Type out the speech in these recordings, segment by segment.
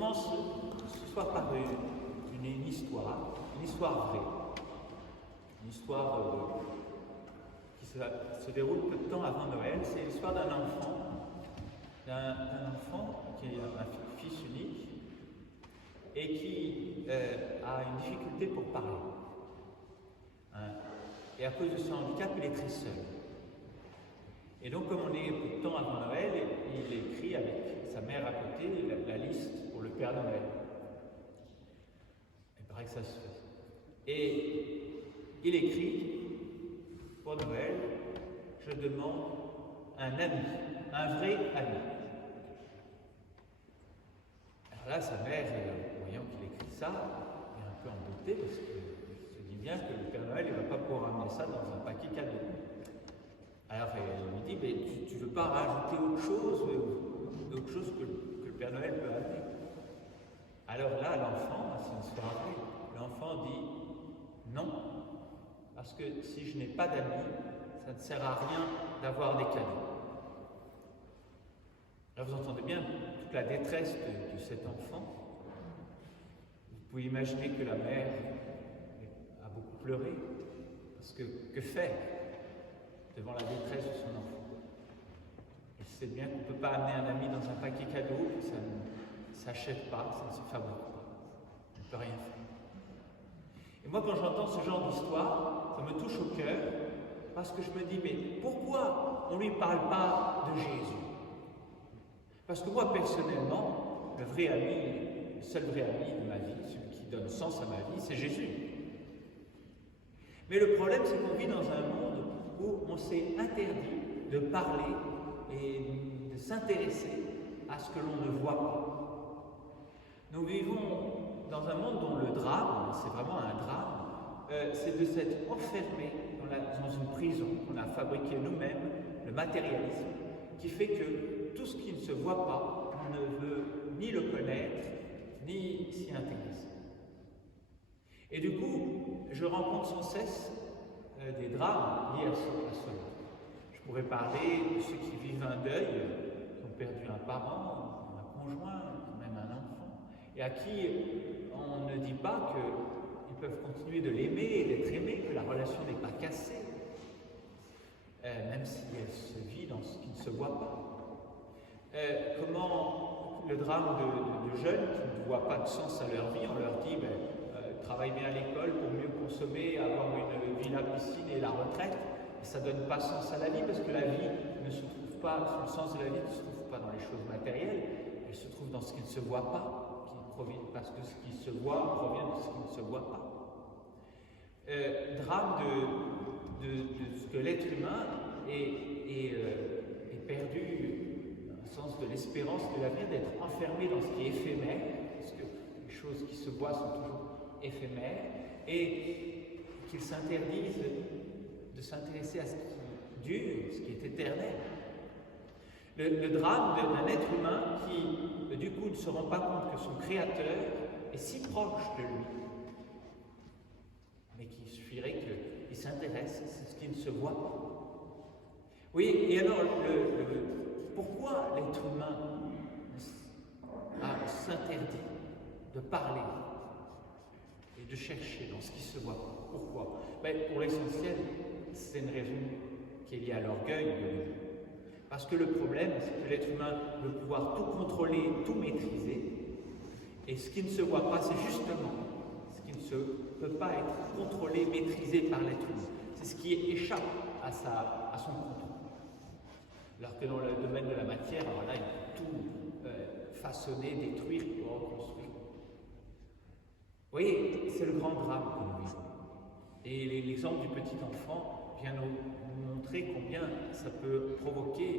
commence ce soir par une histoire vraie, une histoire qui se déroule peu de temps avant Noël. C'est l'histoire d'un enfant qui est un fils unique et qui a une difficulté pour parler. Et à cause de son handicap, il est très seul. Et donc, comme on est peu de temps avant Noël, il écrit avec sa mère à côté la liste pour le Père Noël. Il paraît que ça se fait. Et il écrit, pour Noël, je demande un ami, un vrai ami. Alors là, sa mère, voyant qu'il écrit ça, est un peu embêtée parce qu'il se dit bien que le Père Noël ne va pas pouvoir amener ça dans un paquet cadeau. Alors elle lui dit, mais tu ne veux pas rajouter autre chose que le Père Noël peut amener. Alors là, l'enfant, c'est une histoire vraie, l'enfant dit non, parce que si je n'ai pas d'amis, ça ne sert à rien d'avoir des cadeaux. Alors vous entendez bien toute la détresse de cet enfant. Vous pouvez imaginer que la mère a beaucoup pleuré, parce que faire devant la détresse de son enfant? Elle sait bien qu'on ne peut pas amener un ami dans un paquet cadeau, que ça ne s'achète pas, ça ne se fabrique pas. On ne peut rien faire. Et moi, quand j'entends ce genre d'histoire, ça me touche au cœur, parce que je me dis, mais pourquoi on ne lui parle pas de Jésus? Parce que moi, personnellement, le seul vrai ami de ma vie, celui qui donne sens à ma vie, c'est Jésus. Mais le problème, c'est qu'on vit dans un monde où on s'est interdit de parler et de s'intéresser à ce que l'on ne voit pas. Nous vivons dans un monde dont le drame, c'est vraiment un drame, c'est de s'être enfermé dans une prison qu'on a fabriquée nous-mêmes, le matérialisme, qui fait que tout ce qui ne se voit pas, on ne veut ni le connaître, ni s'y intéresser. Et du coup, je rencontre sans cesse des drames liés à cela. Je pourrais parler de ceux qui vivent un deuil, qui ont perdu un parent, un conjoint, même un enfant, et à qui on ne dit pas qu'ils peuvent continuer de l'aimer et d'être aimés, que la relation n'est pas cassée, même si elle se vit dans ce qui ne se voit pas. Comment le drame de jeunes qui ne voient pas de sens à leur vie, on leur dit travaille bien à l'école pour mieux consommer, avoir une villa piscine et la retraite, et ça ne donne pas sens à la vie parce que la vie ne se trouve pas, le sens de la vie ne se trouve pas dans les choses matérielles, elle se trouve dans ce qui ne se voit pas, parce que ce qui se voit provient de ce qui ne se voit pas. Drame de ce que l'être humain est perdu, dans le sens de l'espérance de l'avenir, d'être enfermé dans ce qui est éphémère, parce que les choses qui se voient sont toujours éphémères, et qu'il s'interdise de s'intéresser à ce qui dure, ce qui est éternel. Le drame d'un être humain qui, du coup, ne se rend pas compte que son Créateur est si proche de lui, mais qu'il suffirait qu'il s'intéresse à ce qui ne se voit pas. Oui, et alors, pourquoi l'être humain s'interdit de parler et de chercher dans ce qui se voit pas? Pourquoi? Pour l'essentiel, c'est une raison qui est liée à l'orgueil de l'homme. Parce que le problème, c'est que l'être humain veut pouvoir tout contrôler, tout maîtriser, et ce qui ne se voit pas, c'est justement ce qui ne peut pas être contrôlé, maîtrisé par l'être humain. C'est ce qui échappe à son contrôle. Alors que dans le domaine de la matière, alors là, il faut tout façonner, détruire pour reconstruire. Vous voyez, c'est le grand drame que nous vivons. Et l'exemple du petit enfant vient nous montrer combien ça peut provoquer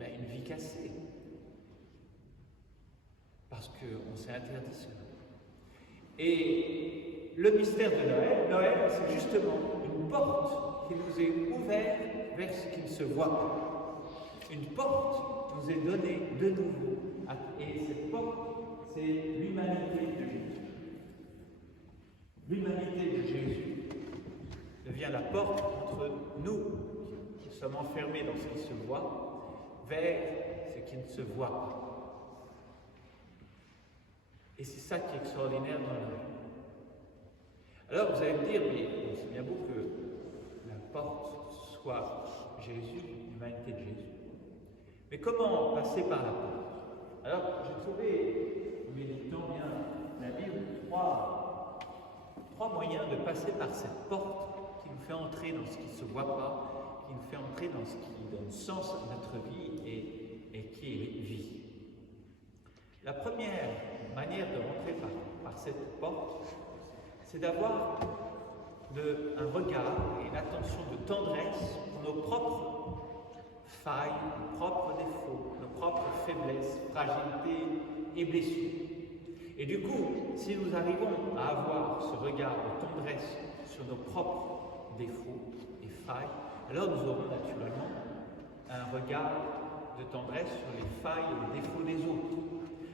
une vie cassée. Parce qu'on s'est interdit cela. Et le mystère de Noël, c'est justement une porte qui nous est ouverte vers ce qui ne se voit pas. Une porte qui nous est donnée de nouveau. Et cette porte, c'est l'humanité de Jésus. L'humanité de Jésus devient la porte entre nous, qui sommes enfermés dans ce qui se voit, vers ce qui ne se voit pas. Et c'est ça qui est extraordinaire dans la vie. Alors vous allez me dire, mais c'est bien beau que la porte soit Jésus, l'humanité de Jésus. Mais comment passer par la porte? Alors j'ai trouvé, méditant bien la Bible, trois moyens de passer par cette porte qui nous fait entrer dans ce qui ne se voit pas, qui nous fait entrer dans ce qui donne sens à notre vie et qui est vie. La première manière de rentrer par cette porte, c'est d'avoir un regard et une attention de tendresse pour nos propres failles, nos propres défauts, nos propres faiblesses, fragilités et blessures. Et du coup, si nous arrivons à avoir ce regard de tendresse sur nos propres défauts et failles, alors nous aurons naturellement un regard de tendresse sur les failles et les défauts des autres.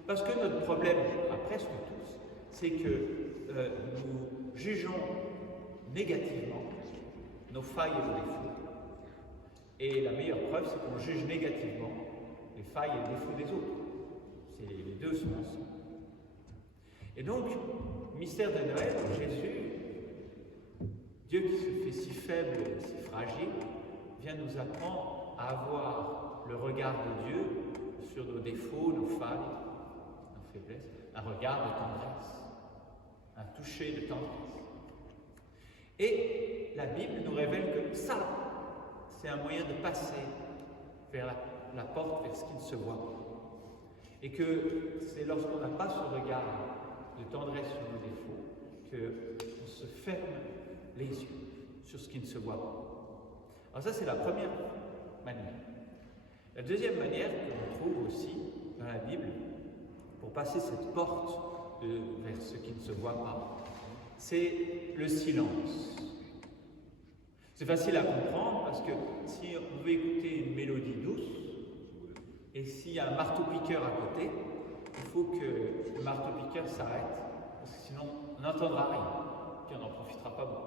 Parce que notre problème, à presque tous, c'est que nous jugeons négativement nos failles et nos défauts. Et la meilleure preuve, c'est qu'on juge négativement les failles et les défauts des autres. Les deux sont ensemble. Et donc, mystère de Noël, Jésus, Dieu qui se fait si faible et si fragile, vient nous apprendre à avoir le regard de Dieu sur nos défauts, nos failles, nos faiblesses, un regard de tendresse, un toucher de tendresse. Et la Bible nous révèle que ça, c'est un moyen de passer vers la porte, vers ce qui ne se voit pas. Et que c'est lorsqu'on n'a pas ce regard de tendresse sur nos défauts qu'on se ferme les yeux sur ce qui ne se voit pas. Alors ça, c'est la première manière. La deuxième manière que l'on trouve aussi dans la Bible, pour passer cette porte vers ce qui ne se voit pas, c'est le silence. C'est facile à comprendre parce que si on veut écouter une mélodie douce, et s'il y a un marteau-piqueur à côté, il faut que le marteau-piqueur s'arrête, parce que sinon on n'entendra rien, puis on n'en profitera pas beaucoup.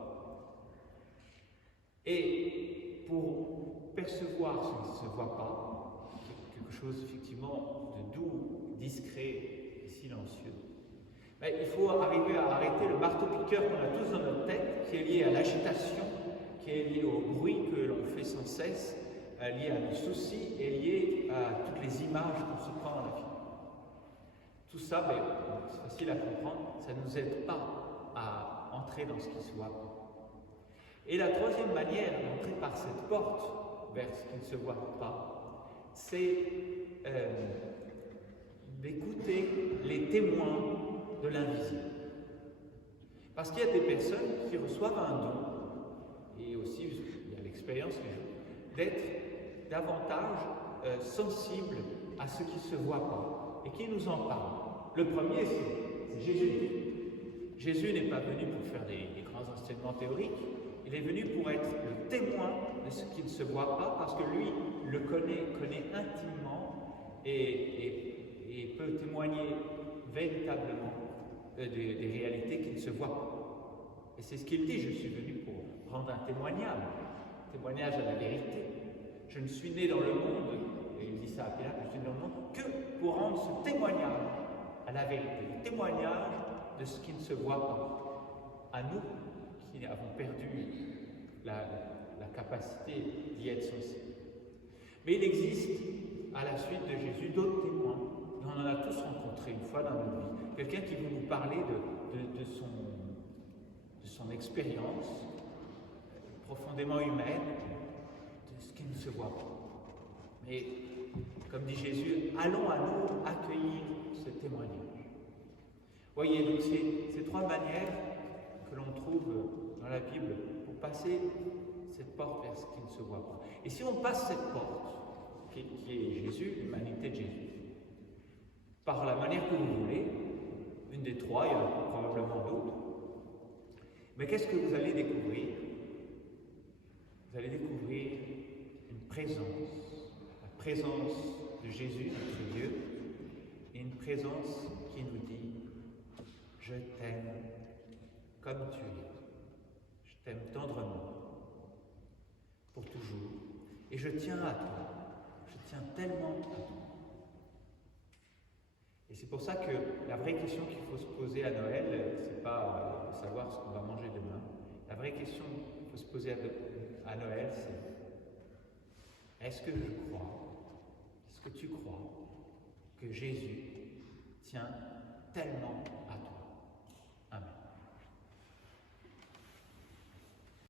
Et pour percevoir ce qui ne se voit pas, quelque chose effectivement de doux, discret et silencieux, il faut arriver à arrêter le marteau-piqueur qu'on a tous dans notre tête, qui est lié à l'agitation, qui est lié au bruit que l'on fait sans cesse, lié à nos soucis et lié à toutes les images qu'on se prend dans la vie. Tout ça, c'est facile à comprendre, ça ne nous aide pas à entrer dans ce qui se voit. Et la troisième manière d'entrer par cette porte vers ce qui ne se voit pas, c'est d'écouter les témoins de l'invisible. Parce qu'il y a des personnes qui reçoivent un don, et aussi il y a l'expérience d'être davantage sensibles à ce qui ne se voit pas et qui nous en parlent. Le premier, c'est Jésus. Jésus n'est pas venu pour faire des grands enseignements théoriques, il est venu pour être le témoin de ce qui ne se voit pas, parce que lui le connaît intimement et peut témoigner véritablement des réalités qui ne se voient pas. Et c'est ce qu'il dit, je suis venu pour rendre un témoignage à la vérité. Je ne suis né dans le monde, et il dit ça à Pilate, je suis né dans le monde que pour rendre ce témoignage à la vérité, le témoignage de ce qui ne se voit pas. À nous qui avons perdu la capacité d'y être sensibles. Mais il existe, à la suite de Jésus, d'autres témoins. On en a tous rencontré une fois dans notre vie. Quelqu'un qui veut nous parler de son expérience profondément humaine, de ce qui ne se voit pas. Mais, comme dit Jésus, allons à nous accueillir ce témoignage. Voyez, donc ces trois manières que l'on trouve dans la Bible pour passer cette porte vers ce qui ne se voit pas. Et si on passe cette porte, qui est Jésus, l'humanité de Jésus, par la manière que vous voulez, une des trois, il y en a probablement d'autres, mais qu'est-ce que vous allez découvrir? Vous allez découvrir une présence, la présence de Jésus, notre Dieu, et une présence qui nous dit « Je t'aime comme tu es, je t'aime tendrement, pour toujours, et je tiens à toi, je tiens tellement à toi. » Et c'est pour ça que la vraie question qu'il faut se poser à Noël, c'est pas de savoir ce qu'on va manger demain. La vraie question qu'il faut se poser à Noël, c'est est-ce que je crois, est-ce que tu crois que Jésus tient tellement